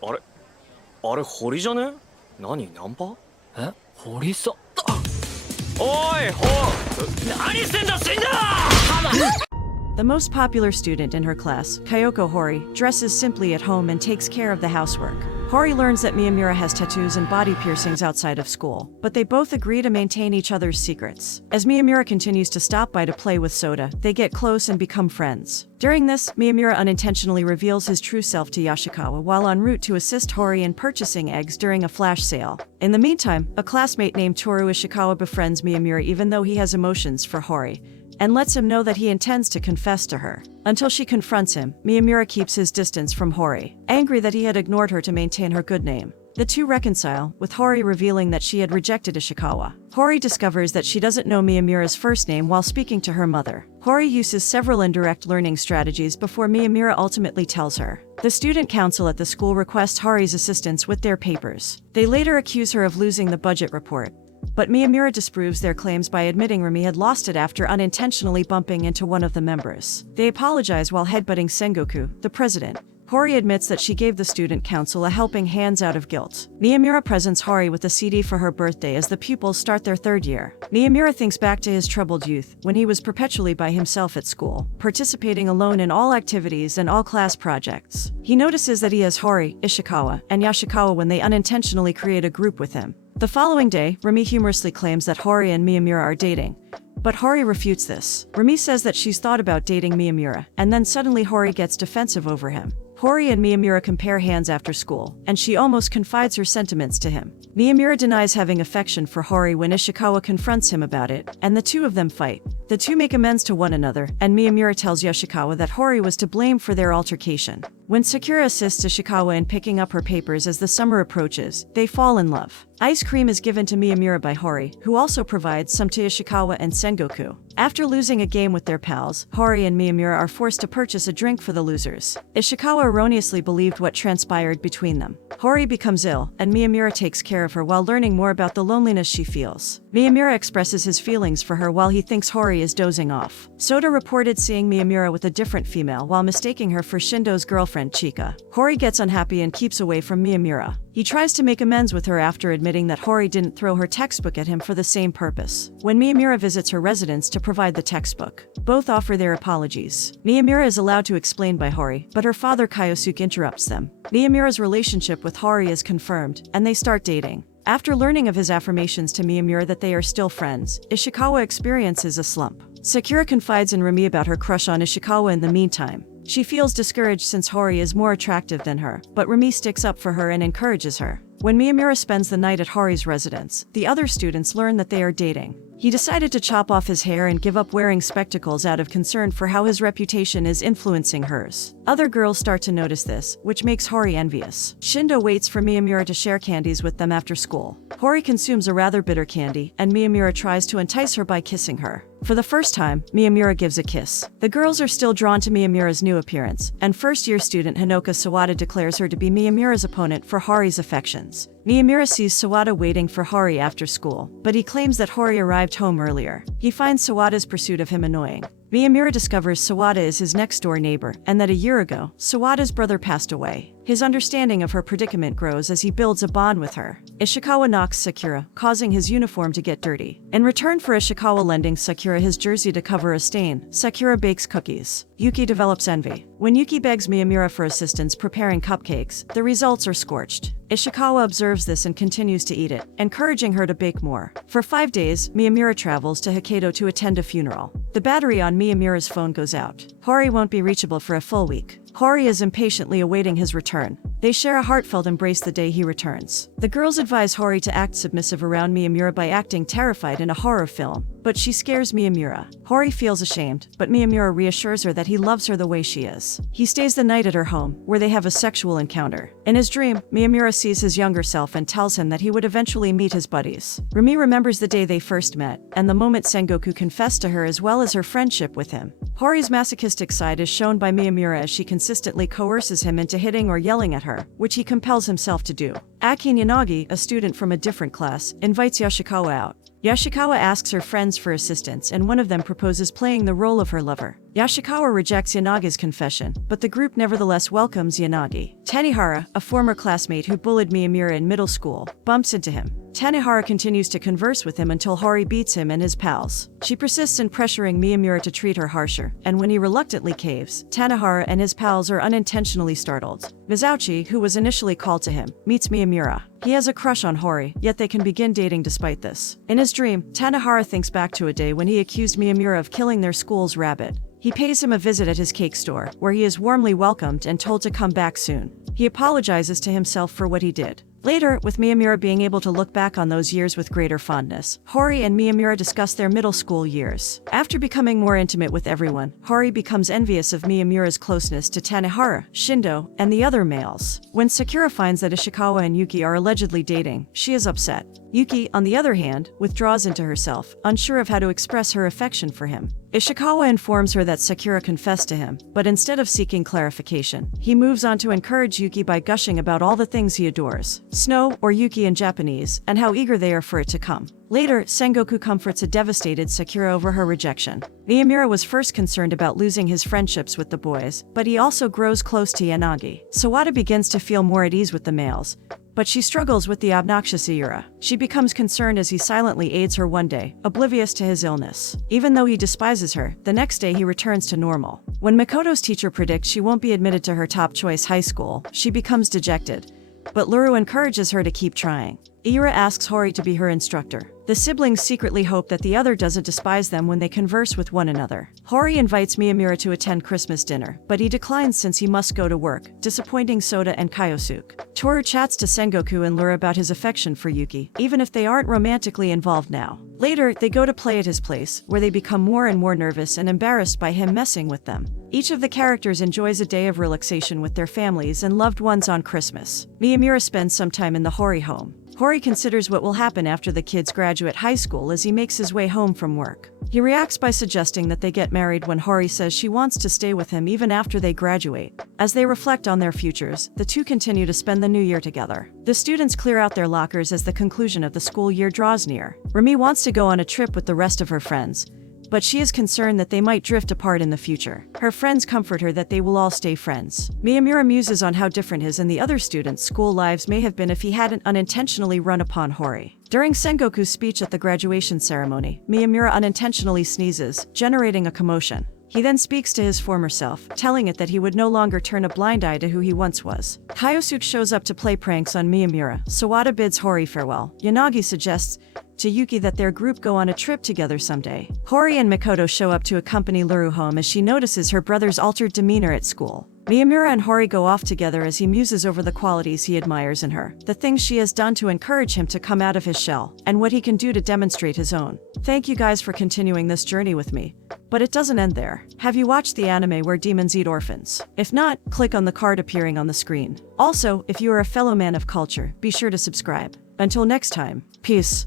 あれあれ堀じゃね？何ナンパ？え、堀さん。おい何してんだ死んだ！ The most popular student in her class, Kyouko Hori, dresses simply at home and takes care of the housework. Hori learns that Miyamura has tattoos and body piercings outside of school, but they both agree to maintain each other's secrets. As Miyamura continues to stop by to play with Soda, they get close and become friends. During this, Miyamura unintentionally reveals his true self to Yoshikawa while en route to assist Hori in purchasing eggs during a flash sale. In the meantime, a classmate named Toru Ishikawa befriends Miyamura even though he has emotions for Hori, and lets him know that he intends to confess to her. Until she confronts him, Miyamura keeps his distance from Hori, angry that he had ignored her to maintain her good name. The two reconcile, with Hori revealing that she had rejected Ishikawa. Hori discovers that she doesn't know Miyamura's first name while speaking to her mother. Hori uses several indirect learning strategies before Miyamura ultimately tells her. The student council at the school requests Hori's assistance with their papers. They later accuse her of losing the budget report, but Miyamura disproves their claims by admitting Rumi had lost it after unintentionally bumping into one of the members. They apologize while headbutting Sengoku, the president. Hori admits that she gave the student council a helping hand out of guilt. Miyamura presents Hori with a CD for her birthday as the pupils start their third year. Miyamura thinks back to his troubled youth, when he was perpetually by himself at school, participating alone in all activities and all class projects. He notices that he has Hori, Ishikawa, and Yoshikawa when they unintentionally create a group with him. The following day, Rumi humorously claims that Hori and Miyamura are dating, but Hori refutes this. Rumi says that she's thought about dating Miyamura, and then suddenly Hori gets defensive over him. Hori and Miyamura compare hands after school, and she almost confides her sentiments to him. Miyamura denies having affection for Hori when Ishikawa confronts him about it, and the two of them fight. The two make amends to one another, and Miyamura tells Yoshikawa that Hori was to blame for their altercation. When Sakura assists Ishikawa in picking up her papers as the summer approaches, they fall in love. Ice cream is given to Miyamura by Hori, who also provides some to Ishikawa and Sengoku. After losing a game with their pals, Hori and Miyamura are forced to purchase a drink for the losers. Ishikawa erroneously believed what transpired between them. Hori becomes ill, and Miyamura takes care of her while learning more about the loneliness she feels. Miyamura expresses his feelings for her while he thinks Hori is dozing off. Soda reported seeing Miyamura with a different female while mistaking her for Shindo's girlfriend Chika. Hori gets unhappy and keeps away from Miyamura. He tries to make amends with her after admitting that Hori didn't throw her textbook at him for the same purpose. When Miyamura visits her residence to provide the textbook, both offer their apologies. Miyamura is allowed to explain by Hori, but her father Kyosuke interrupts them. Miyamura's relationship with Hori is confirmed, and they start dating. After learning of his affirmations to Miyamura that they are still friends, Ishikawa experiences a slump. Sakura confides in Rumi about her crush on Ishikawa in the meantime. She feels discouraged since Hori is more attractive than her, but Rumi sticks up for her and encourages her. When Miyamura spends the night at Hori's residence, the other students learn that they are dating. He decided to chop off his hair and give up wearing spectacles out of concern for how his reputation is influencing hers. Other girls start to notice this, which makes Hori envious. Shindo waits for Miyamura to share candies with them after school. Hori consumes a rather bitter candy, and Miyamura tries to entice her by kissing her. For the first time, Miyamura gives a kiss. The girls are still drawn to Miyamura's new appearance, and first-year student Hinoka Sawada declares her to be Miyamura's opponent for Hori's affections. Miyamura sees Sawada waiting for Hori after school, but he claims that Hori arrived home earlier. He finds Sawada's pursuit of him annoying. Miyamura discovers Sawada is his next-door neighbor, and that a year ago, Sawada's brother passed away. His understanding of her predicament grows as he builds a bond with her. Ishikawa knocks Sakura, causing his uniform to get dirty. In return for Ishikawa lending Sakura his jersey to cover a stain, Sakura bakes cookies. Yuki develops envy. When Yuki begs Miyamura for assistance preparing cupcakes, the results are scorched. Ishikawa observes this and continues to eat it, encouraging her to bake more. For 5 days, Miyamura travels to Hokkaido to attend a funeral. The battery on Miyamura's phone goes out. Hori won't be reachable for a full week. Hori is impatiently awaiting his return. They share a heartfelt embrace the day he returns. The girls advise Hori to act submissive around Miyamura by acting terrified in a horror film, but she scares Miyamura. Hori feels ashamed, but Miyamura reassures her that he loves her the way she is. He stays the night at her home, where they have a sexual encounter. In his dream, Miyamura sees his younger self and tells him that he would eventually meet his buddies. Rumi remembers the day they first met, and the moment Sengoku confessed to her as well as her friendship with him. Hori's masochistic side is shown by Miyamura as she consistently coerces him into hitting or yelling at her, which he compels himself to do. Akin Yanagi, a student from a different class, invites Yoshikawa out. Yoshikawa asks her friends for assistance and one of them proposes playing the role of her lover. Yashikawa rejects Yanagi's confession, but the group nevertheless welcomes Yanagi. Tanihara, a former classmate who bullied Miyamura in middle school, bumps into him. Tanihara continues to converse with him until Hori beats him and his pals. She persists in pressuring Miyamura to treat her harsher, and when he reluctantly caves, Tanihara and his pals are unintentionally startled. Mizauchi, who was initially called to him, meets Miyamura. He has a crush on Hori, yet they can begin dating despite this. In his dream, Tanihara thinks back to a day when he accused Miyamura of killing their school's rabbit. He pays him a visit at his cake store, where he is warmly welcomed and told to come back soon. He apologizes to himself for what he did. Later, with Miyamura being able to look back on those years with greater fondness, Hori and Miyamura discuss their middle school years. After becoming more intimate with everyone, Hori becomes envious of Miyamura's closeness to Tanihara, Shindo, and the other males. When Sakura finds that Ishikawa and Yuki are allegedly dating, she is upset. Yuki, on the other hand, withdraws into herself, unsure of how to express her affection for him. Ishikawa informs her that Sakura confessed to him, but instead of seeking clarification, he moves on to encourage Yuki by gushing about all the things he adores. Snow, or Yuki in Japanese, and how eager they are for it to come. Later, Sengoku comforts a devastated Sakura over her rejection. Miyamura was first concerned about losing his friendships with the boys, but he also grows close to Yanagi. Sawada begins to feel more at ease with the males, but she struggles with the obnoxious Iura. She becomes concerned as he silently aids her one day, oblivious to his illness. Even though he despises her, the next day he returns to normal. When Makoto's teacher predicts she won't be admitted to her top choice high school, she becomes dejected. But Luru encourages her to keep trying. Iura asks Hori to be her instructor. The siblings secretly hope that the other doesn't despise them when they converse with one another. Hori invites Miyamura to attend Christmas dinner, but he declines since he must go to work, disappointing Soda and Kyosuke. Toru chats to Sengoku and Lura about his affection for Yuki, even if they aren't romantically involved now. Later, they go to play at his place, where they become more and more nervous and embarrassed by him messing with them. Each of the characters enjoys a day of relaxation with their families and loved ones on Christmas. Miyamura spends some time in the Hori home. Hori considers what will happen after the kids graduate high school as he makes his way home from work. He reacts by suggesting that they get married when Hori says she wants to stay with him even after they graduate. As they reflect on their futures, the two continue to spend the new year together. The students clear out their lockers as the conclusion of the school year draws near. Remi wants to go on a trip with the rest of her friends, but she is concerned that they might drift apart in the future. Her friends comfort her that they will all stay friends. Miyamura muses on how different his and the other students' school lives may have been if he hadn't unintentionally run upon Hori. During Sengoku's speech at the graduation ceremony, Miyamura unintentionally sneezes, generating a commotion. He then speaks to his former self, telling it that he would no longer turn a blind eye to who he once was. Kyosuke shows up to play pranks on Miyamura. Sawada bids Hori farewell. Yanagi suggests to Yuki that their group go on a trip together someday. Hori and Makoto show up to accompany Luru home as she notices her brother's altered demeanor at school. Miyamura and Hori go off together as he muses over the qualities he admires in her, the things she has done to encourage him to come out of his shell, and what he can do to demonstrate his own. Thank you guys for continuing this journey with me. But it doesn't end there. Have you watched the anime Where Demons Eat Orphans? If not, click on the card appearing on the screen. Also, if you are a fellow man of culture, be sure to subscribe. Until next time, peace.